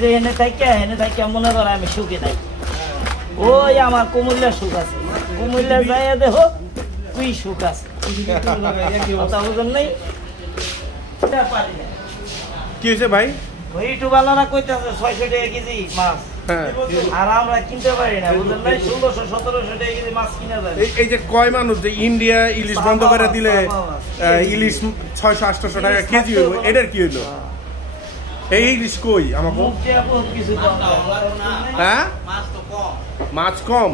যে এনে থাকে মনে করে আমি সুখে নাই। ওই আমার কুমিল্লার সুখ আছে, কুমিল্লার যাইয়া দেখো তুই সুখ আছে। কথা বুঝেন নাই? কি হয়েছে ভাই? একটু বালারা কইতেছে 600 টাকা কেজি মাছ, আর আমরা কিনতে পারি না, বুঝলেন নাই? 1600-1700 টাকা কেজি মাছ কিনা যায়। এই যে কয় মানুষ যে ইন্ডিয়া ইলিশ বন্ধ করে দিলে ইলিশ 600-800 টাকা কেজি হইব, এটার কি হইলো? এই ইলিশ কই আমাকে? হ্যাঁ, মাছ কম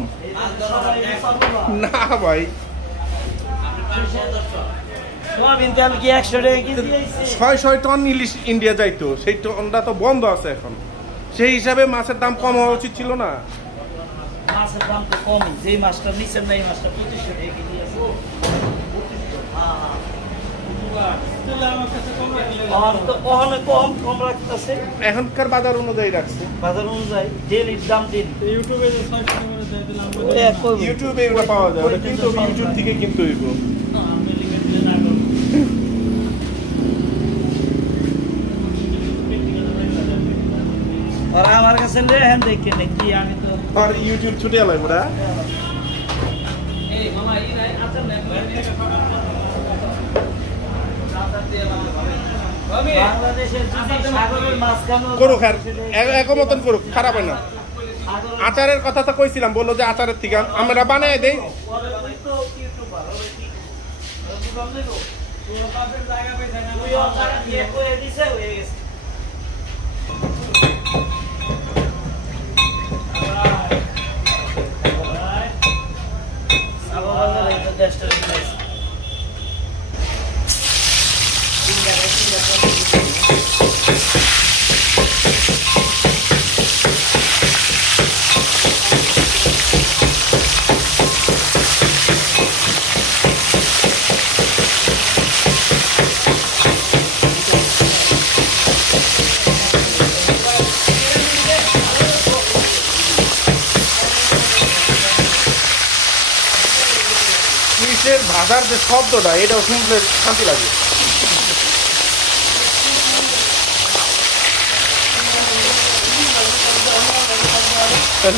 না ভাই। 600 টন ইলিশ ইন্ডিয়া যাইতো, সেই টনটা তো বন্ধ আছে এখন। সেই হিসাবে মাছের দাম কম হওয়া উচিত ছিল না? মাছের দাম তো কমই, যে মাছটা নিচের না এই মাছটা 2500 টাকা কেজি আছে। এখনকার বাজার অনুযায়ী রাখছে, বাজার অনুযায়ী ডেলির দাম দিন। ইউটিউবে এগুলো পাওয়া যায়, কিন্তু ইউটিউব থেকে কিনতে হইব। আর আমার কাছে লেহেন দেখে নাকি আমি তো আর ইউটিউব ছুটে এলাই পুরা। করুক একমতন করুক, খারাপ হয় না। আচারের কথা তো কইছিলাম, বললো যে আচারের থেকে আমরা বানাই দেই। ভাজার যে শব্দটা, এটাও শুনলে শান্তি লাগে।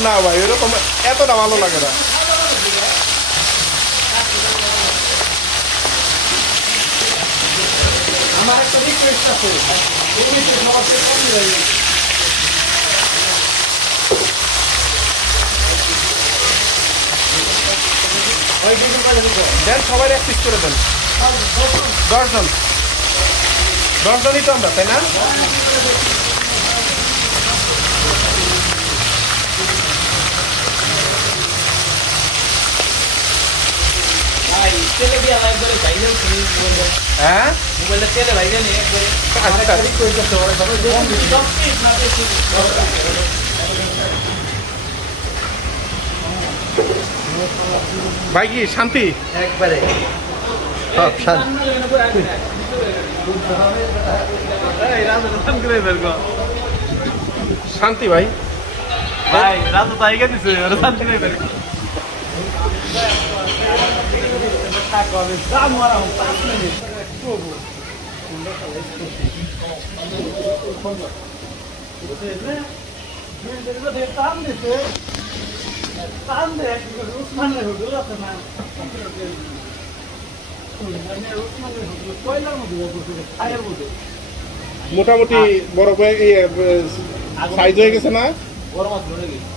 না ভাই, এরকম এতটা ভালো লাগে না। আমার একটা রিকোয়েস্ট আছে, দেন সবাই এক পিস করে দেন। 10 জন, 10 জনই তো আমরা, তাই না? হ্যাঁ, ভাই কি শান্তি? একবারে শান্তি ভাই। ভাই রাজু তাইকে দিছে, ওরা শান্তি নেই বের। মোটামুটি বড় সাইজ হয়ে গেছে না? বড় মাছ ধরে গেছে।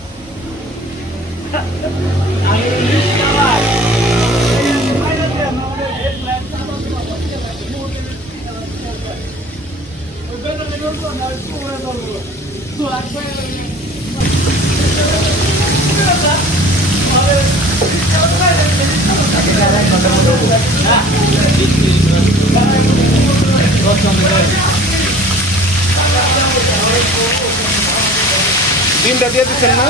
ডিমটা দিয়ে দিচ্ছেন না?